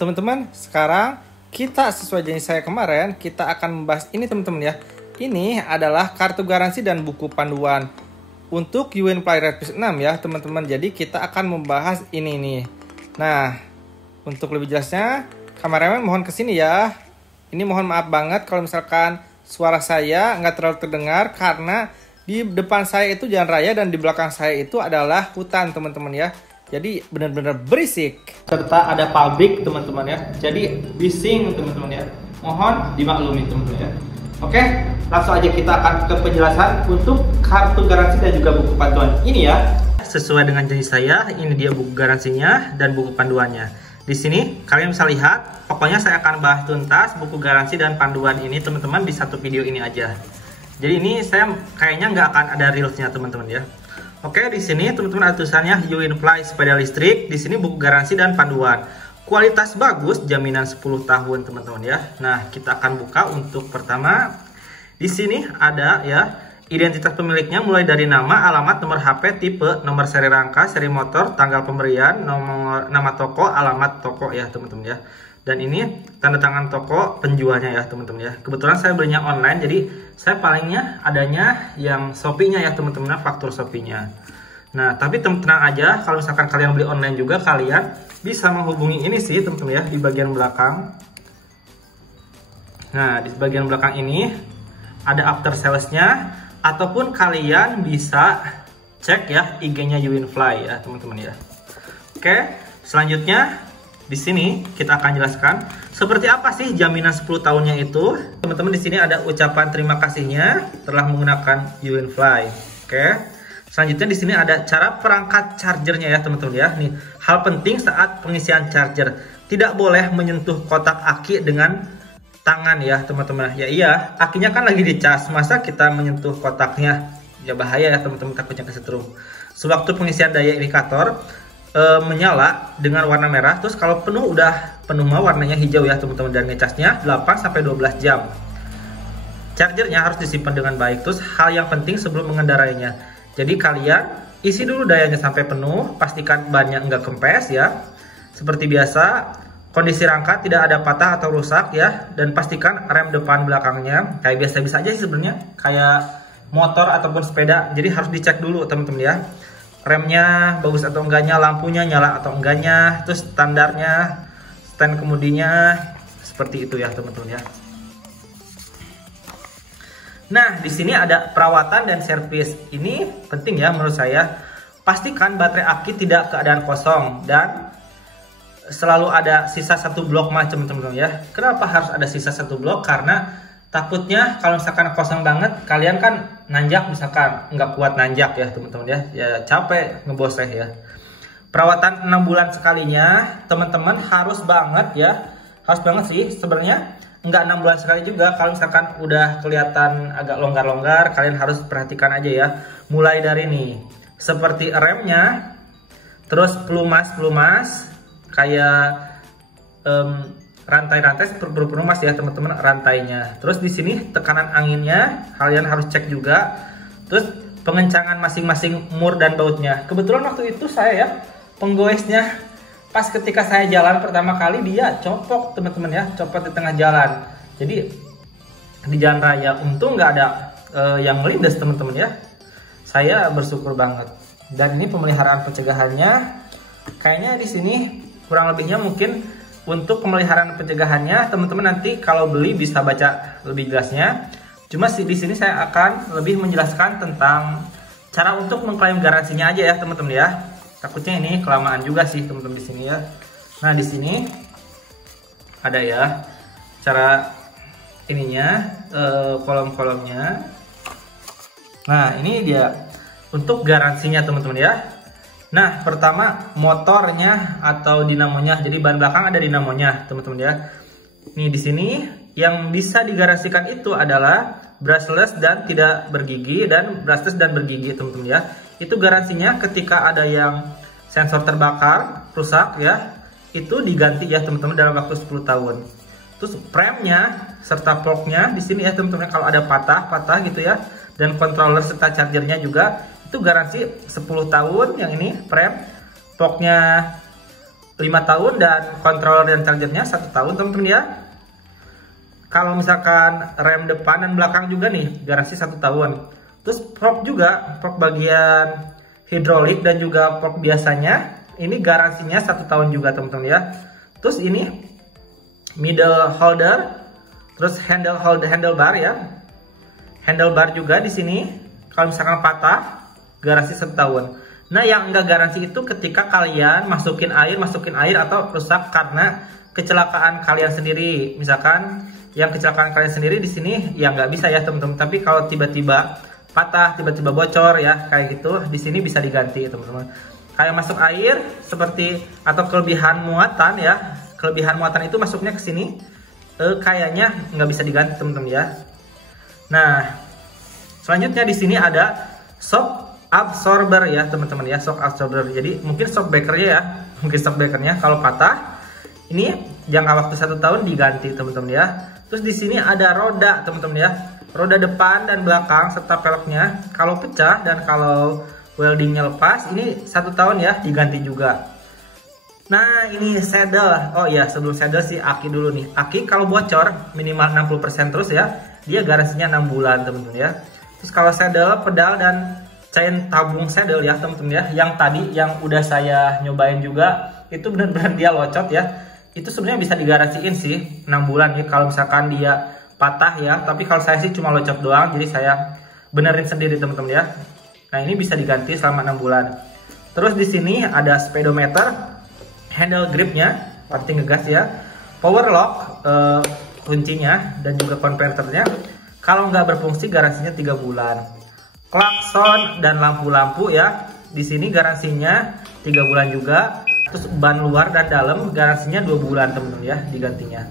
teman-teman, sekarang kita sesuai janji saya kemarin, kita akan membahas ini teman-teman ya. Ini adalah kartu garansi dan buku panduan untuk UWinFly Redfish 6 ya teman-teman. Jadi kita akan membahas ini nih. Nah, untuk lebih jelasnya, kameramen mohon kesini ya. Ini mohon maaf banget kalau misalkan suara saya nggak terlalu terdengar karena di depan saya itu jalan raya dan di belakang saya itu adalah hutan teman-teman ya. Jadi benar-benar berisik. Serta ada pabrik teman-teman ya. Jadi bising teman-teman ya. Mohon dimaklumi teman-teman ya. Oke, langsung aja kita akan ke penjelasan untuk kartu garansi dan juga buku panduan ini ya. Sesuai dengan janji saya, ini dia buku garansinya dan buku panduannya. Di sini kalian bisa lihat, pokoknya saya akan bahas tuntas buku garansi dan panduan ini teman-teman di satu video ini aja. Jadi ini saya kayaknya nggak akan ada reelsnya teman-teman ya. Oke, di sini teman-teman ada tulisannya UWinFly sepeda listrik. Di sini buku garansi dan panduan. Kualitas bagus, jaminan 10 tahun teman-teman ya. Nah, kita akan buka untuk pertama. Di sini ada ya identitas pemiliknya mulai dari nama, alamat, nomor HP, tipe, nomor seri rangka, seri motor, tanggal pemberian, nomor nama toko, alamat toko ya teman-teman ya. Dan ini tanda tangan toko penjualnya ya teman-teman ya. Kebetulan saya belinya online, jadi saya palingnya adanya yang Shopee-nya ya teman-teman, faktur Shopee-nya. Nah, tapi tenang aja, kalau misalkan kalian beli online juga, kalian bisa menghubungi ini sih teman-teman ya, di bagian belakang. Nah, di bagian belakang ini ada after sales-nya, ataupun kalian bisa cek ya IG-nya UWinFly ya teman-teman ya. Oke, selanjutnya di sini kita akan jelaskan seperti apa sih jaminan 10 tahunnya itu. Teman-teman, di sini ada ucapan terima kasihnya telah menggunakan UWinFly. Oke. Selanjutnya di sini ada cara perangkat chargernya ya teman-teman ya. Nih, hal penting saat pengisian charger, tidak boleh menyentuh kotak aki dengan tangan ya teman-teman. Ya iya, akinya kan lagi dicas, masa kita menyentuh kotaknya? Ya bahaya ya teman-teman, takutnya kesetrum. Sewaktu pengisian daya indikator menyala dengan warna merah, terus kalau penuh udah penuh mah warnanya hijau ya teman-teman, dan ngecasnya 8-12 jam. Chargernya harus disimpan dengan baik. Terus hal yang penting sebelum mengendarainya, jadi kalian isi dulu dayanya sampai penuh, pastikan bannya enggak kempes ya. Seperti biasa, kondisi rangka tidak ada patah atau rusak ya, dan pastikan rem depan belakangnya kayak biasa-biasa aja sih sebenarnya, kayak motor ataupun sepeda. Jadi harus dicek dulu teman-teman ya. Remnya bagus atau enggaknya, lampunya nyala atau enggaknya, terus standarnya, stand kemudinya, seperti itu ya teman-teman ya. Nah, di sini ada perawatan dan servis. Ini penting ya menurut saya. Pastikan baterai aki tidak keadaan kosong dan selalu ada sisa satu blok mah teman-teman ya. Kenapa harus ada sisa satu blok? Karena takutnya kalau misalkan kosong banget, kalian kan nanjak, misalkan nggak kuat nanjak ya teman-teman ya, ya capek ngeboseh ya. Perawatan 6 bulan sekalinya teman-teman harus banget ya, harus banget sih sebenarnya. Nggak 6 bulan sekali juga, kalau misalkan udah kelihatan agak longgar-longgar, kalian harus perhatikan aja ya. Mulai dari nih, seperti remnya, terus pelumas kayak rantai-rantai pelumas ya teman-teman, rantainya. Terus di sini tekanan anginnya kalian harus cek juga. Terus pengencangan masing-masing mur dan bautnya. Kebetulan waktu itu saya ya, penggoesnya pas ketika saya jalan pertama kali dia copot teman-teman ya, copot di tengah jalan. Jadi di jalan raya, untung nggak ada yang melindas teman-teman ya. Saya bersyukur banget. Dan ini pemeliharaan pencegahannya, kayaknya di sini kurang lebihnya mungkin. Untuk pemeliharaan pencegahannya, teman-teman nanti kalau beli bisa baca lebih jelasnya. Cuma di sini saya akan lebih menjelaskan tentang cara untuk mengklaim garansinya aja ya teman-teman ya. Takutnya ini kelamaan juga sih teman-teman di sini ya. Nah, di sini ada ya cara ininya, kolom-kolomnya. Nah, ini dia untuk garansinya teman-teman ya. Nah, pertama motornya atau dinamonya. Jadi ban belakang ada dinamonya, teman-teman ya. Nih di sini yang bisa digaransikan itu adalah brushless dan tidak bergigi, dan brushless dan bergigi, teman-teman ya. Itu garansinya ketika ada yang sensor terbakar, rusak ya, itu diganti ya teman-teman dalam waktu 10 tahun. Terus premnya serta forknya di sini ya teman-teman, kalau ada patah gitu ya, dan controller serta chargernya juga itu garansi 10 tahun. Yang ini prem, forknya 5 tahun dan controller dan chargernya 1 tahun teman-teman ya. Kalau misalkan rem depan dan belakang juga nih garansi 1 tahun. Terus fork juga, fork bagian hidrolik dan juga fork biasanya ini garansinya 1 tahun juga teman-teman ya. Terus ini middle holder, terus handlebar ya. Handlebar juga di sini kalau misalkan patah garansi 1 tahun. Nah, yang enggak garansi itu ketika kalian masukin air atau rusak karena kecelakaan kalian sendiri. Misalkan yang kecelakaan kalian sendiri di sini ya nggak bisa ya teman-teman. Tapi kalau tiba-tiba patah, tiba-tiba bocor ya kayak gitu, di sini bisa diganti teman-teman. Kayak masuk air seperti atau kelebihan muatan ya. Kelebihan muatan itu masuknya ke sini kayaknya nggak bisa diganti teman-teman ya. Nah, selanjutnya di sini ada shock absorber ya teman-teman ya, shock absorber. Jadi mungkin shock breakernya ya, mungkin shock breakernya kalau patah ini jangka waktu 1 tahun diganti teman-teman ya. Terus di sini ada roda teman-teman ya, roda depan dan belakang serta peleknya kalau pecah dan kalau weldingnya lepas ini 1 tahun ya diganti juga. Nah, ini saddle. Oh ya, sebelum saddle sih aki dulu nih. Aki kalau bocor minimal 60% terus ya, dia garansinya 6 bulan teman-teman ya. Terus kalau saddle, pedal dan chain tabung saddle ya teman-teman ya, yang tadi yang udah saya nyobain juga itu benar-benar dia locot ya. Itu sebenarnya bisa digaransiin sih 6 bulan ya kalau misalkan dia patah ya. Tapi kalau saya sih cuma locot doang, jadi saya benerin sendiri teman-teman ya. Nah, ini bisa diganti selama 6 bulan. Terus di sini ada speedometer, handle gripnya, parting ngegas ya, power lock, kuncinya dan juga konverternya. Kalau nggak berfungsi garansinya 3 bulan. Klakson dan lampu-lampu ya, di sini garansinya 3 bulan juga. Terus ban luar dan dalam garansinya 2 bulan teman-teman ya digantinya.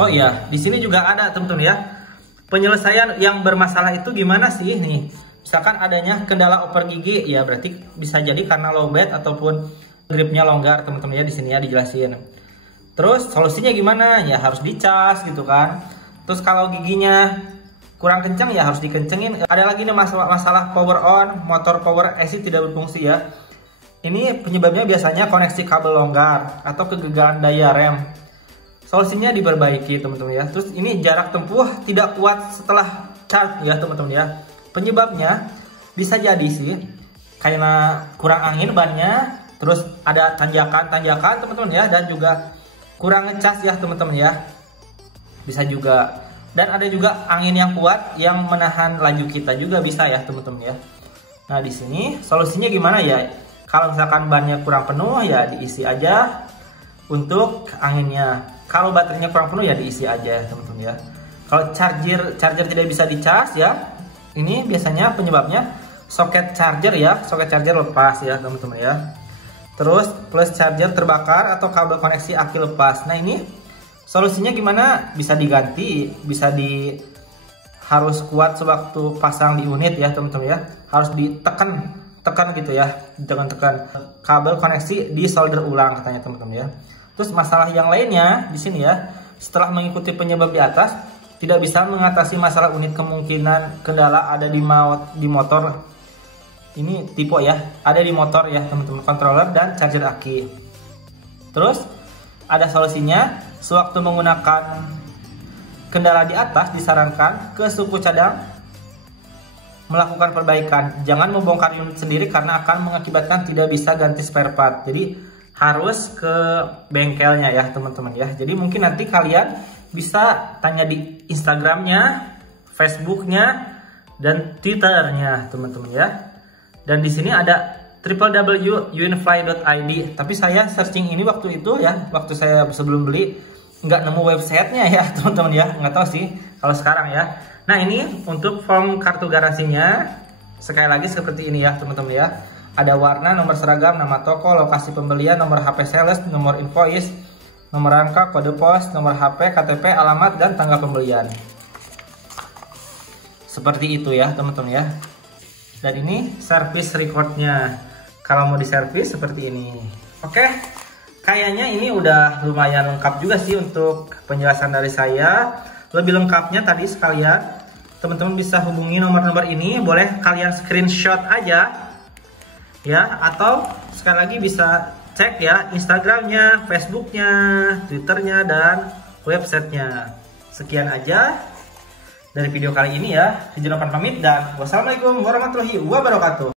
Oh iya, di sini juga ada teman-teman ya. Penyelesaian yang bermasalah itu gimana sih nih? Misalkan adanya kendala oper gigi ya, berarti bisa jadi karena lowbat ataupun gripnya longgar teman-teman ya, di sini ya dijelasin. Terus solusinya gimana? Ya harus dicas gitu kan. Terus kalau giginya kurang kencang ya harus dikencengin. Ada lagi nih masalah power on, motor power IC tidak berfungsi ya. Ini penyebabnya biasanya koneksi kabel longgar atau kegagalan daya rem. Solusinya diperbaiki teman-teman ya. Terus ini jarak tempuh tidak kuat setelah charge ya teman-teman ya. Penyebabnya bisa jadi sih karena kurang angin bannya, terus ada tanjakan teman-teman ya, dan juga kurang ngecas ya teman-teman ya. Bisa juga, dan ada juga angin yang kuat yang menahan laju kita juga bisa ya teman-teman ya. Nah, di sini solusinya gimana ya? Kalau misalkan bannya kurang penuh ya diisi aja untuk anginnya. Kalau baterainya kurang penuh ya diisi aja teman-teman ya. Kalau charger tidak bisa dicas ya, ini biasanya penyebabnya soket charger ya, soket charger lepas ya teman-teman ya. Terus plus charger terbakar atau kabel koneksi aki lepas. Nah, ini solusinya gimana? Bisa diganti, harus kuat sewaktu pasang di unit ya teman-teman ya. Harus tekan gitu ya, tekan kabel koneksi di solder ulang katanya teman-teman ya. Terus masalah yang lainnya di sini ya, setelah mengikuti penyebab di atas tidak bisa mengatasi masalah unit, kemungkinan kendala ada di motor. Ini tipe ya, ada di motor ya teman-teman, controller dan charger aki. Terus ada solusinya, sewaktu menggunakan kendala di atas disarankan ke suku cadang melakukan perbaikan. Jangan membongkar unit sendiri karena akan mengakibatkan tidak bisa ganti spare part. Jadi harus ke bengkelnya ya teman-teman ya. Jadi mungkin nanti kalian bisa tanya di Instagramnya, Facebooknya, dan Twitternya teman-teman ya. Dan di sini ada www.uinfly.id. Tapi saya searching ini waktu itu ya, waktu saya sebelum beli nggak nemu websitenya ya teman-teman ya, nggak tahu sih kalau sekarang ya. Nah, ini untuk form kartu garansinya sekali lagi seperti ini ya teman-teman ya. Ada warna, nomor seragam, nama toko, lokasi pembelian, nomor HP sales, nomor invoice, nomor rangka, kode pos, nomor HP, KTP, alamat, dan tanggal pembelian. Seperti itu ya teman-teman ya. Dan ini service recordnya. Kalau mau diservis seperti ini. Oke, kayaknya ini udah lumayan lengkap juga sih untuk penjelasan dari saya. Lebih lengkapnya tadi sekalian teman-teman bisa hubungi nomor-nomor ini. Boleh kalian screenshot aja ya, atau sekali lagi bisa cek ya Instagramnya, Facebooknya, Twitternya, dan websitenya. Sekian aja dari video kali ini ya. Izin pamit dan wassalamualaikum warahmatullahi wabarakatuh.